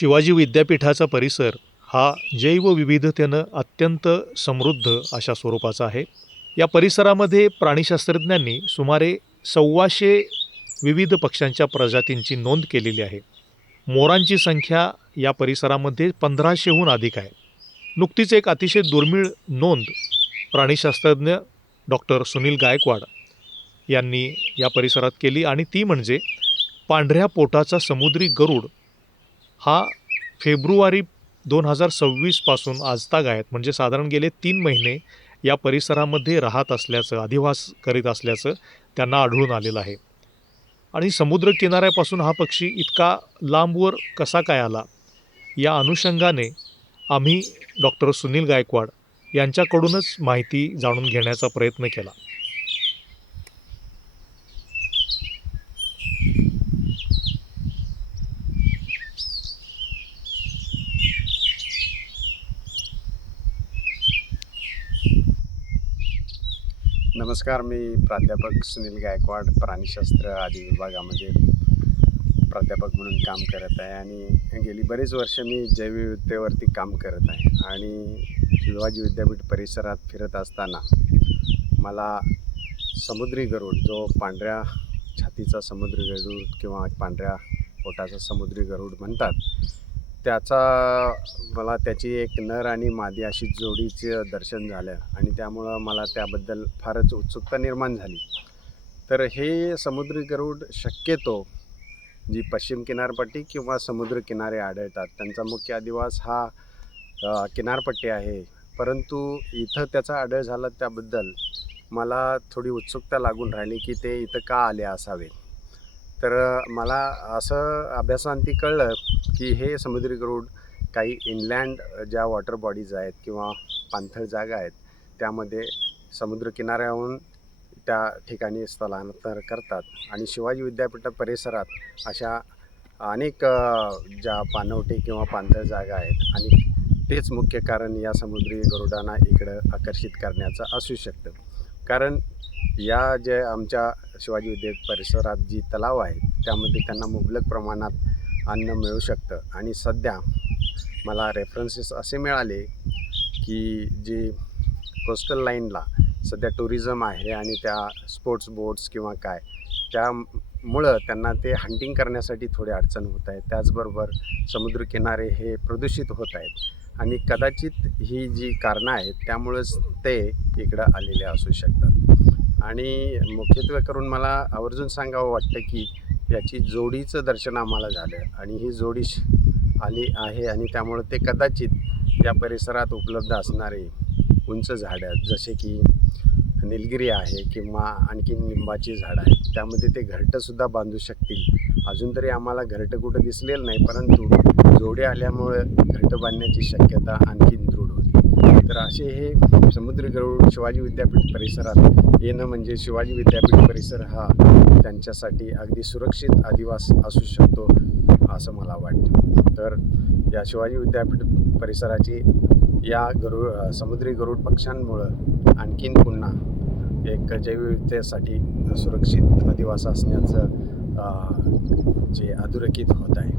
शिवाजी विद्यापीठाचा परिसर हा जैवविविधतेनं अत्यंत समृद्ध अशा स्वरूपाचा आहे. या परिसरामध्ये प्राणीशास्त्रज्ञांनी सुमारे 1,200 विविध पक्ष्यांच्या प्रजातींची नोंद केलेली आहे. मोरांची संख्या या परिसरामध्ये 1500हून अधिक आहे. नुकतीच एक अतिशय दुर्मिळ नोंद प्राणीशास्त्रज्ञ डॉक्टर सुनील गायकवाड यांनी या परिसरात केली आणि ती म्हणजे पांढऱ्या पोटाचा समुद्री गरुड हा फेब्रुवारी 2026 पासून आजतागायत म्हणजे साधारण गेले 3 महिने या परिसरामध्ये राहत असल्याचं, अधिवास करीत असल्याचं त्यांना आढळून आलेलं आहे. आणि समुद्र किनाऱ्यापासून हा पक्षी इतका लांबवर कसा काय आला, या अनुषंगाने आम्ही डॉक्टर सुनील गायकवाड यांच्याकडूनच माहिती जाणून घेण्याचा प्रयत्न केला. नमस्कार, मी प्राध्यापक सुनील गायकवाड प्राणीशास्त्र आदी विभागामध्ये प्राध्यापक म्हणून काम करत आहे आणि गेली बरीच वर्ष मी जैवविविधतेवरती काम करत आहे. आणि शिवाजी विद्यापीठ परिसरात फिरत असताना मला समुद्री गरुड, जो पांढऱ्या छातीचा समुद्री गरुड किंवा पांढऱ्या पोटाचा समुद्री गरुड म्हणतात, मला त्याची एक नर आणि मादी अशी जोडीचं दर्शन झालं आणि त्यामुळं मला त्याबद्दल फारच उत्सुकता निर्माण झाली. तर हे समुद्री गरुड शक्यतो जी पश्चिम किनारपट्टी किंवा समुद्र किनारे आढळतात, त्यांचा मुख्य अधिवास हा किनारपट्टी आहे. परंतु इथं त्याचा आढळ झाला त्याबद्दल मला थोडी उत्सुकता लागून राहिली की ते इथं का आले असावे. तर मला असं अभ्यासांती कळलं की हे समुद्री गरुड काही इनलँड ज्या वॉटर बॉडीज आहेत किंवा पाणथळ जागा आहेत त्यामध्ये समुद्रकिनाऱ्याहून त्या ठिकाणी स्थलांतर करतात. आणि शिवाजी विद्यापीठ परिसरात अशा अनेक ज्या पाणवठे किंवा पाणथळ जागा आहेत आणि तेच मुख्य कारण या समुद्री गरुडांना इकडं आकर्षित करण्याचं असू शकतं. कारण या जे आमच्या शिवाजी विद्यापीठ परिसरात जी तलाव आहेत त्यामध्ये त्यांना मुबलक प्रमाणात अन्न मिळू शकतं. आणि सध्या मला रेफरन्सेस असे मिळाले की जी कोस्टल लाईनला सध्या टुरिझम आहे आणि त्या स्पोर्ट्स बोट्स किंवा काय त्यामुळं त्यांना ते हंटिंग करण्यासाठी थोडी अडचण होत आहे. त्याचबरोबर समुद्रकिनारे हे प्रदूषित होत आहेत आणि कदाचित ही जी कारणं आहेत त्यामुळंच ते इकडं आलेले असू शकतात. आणि मुख्यत्वे करून मला आवर्जून सांगावं वाटतं की याची जोडीचं दर्शन आम्हाला झालं आणि ही जोडी आली आहे आणि त्यामुळं ते कदाचित या परिसरात उपलब्ध असणारे उंच झाडं जसे की निलगिरी आहे किंवा आणखीन लिंबाची झाडं आहेत त्यामध्ये ते घरटंसुद्धा बांधू शकतील. अजून तरी आम्हाला घरटं कुठं दिसलेलं नाही, परंतु जोडे आल्यामुळं घरटं बांधण्याची शक्यता आणखीन दृढ होती. तर असे हे समुद्री गरुड शिवाजी विद्यापीठ परिसरात येणं म्हणजे शिवाजी विद्यापीठ परिसर हा त्यांच्यासाठी अगदी सुरक्षित अधिवास असू शकतो असं मला वाटतं. तर या शिवाजी विद्यापीठ परिसराची या समुद्री गरुड पक्ष्यांमुळं आणखीन पुन्हा एक जैवविविधतेसाठी सुरक्षित अधिवास असण्याचं जे अधोरेखित होत आहे.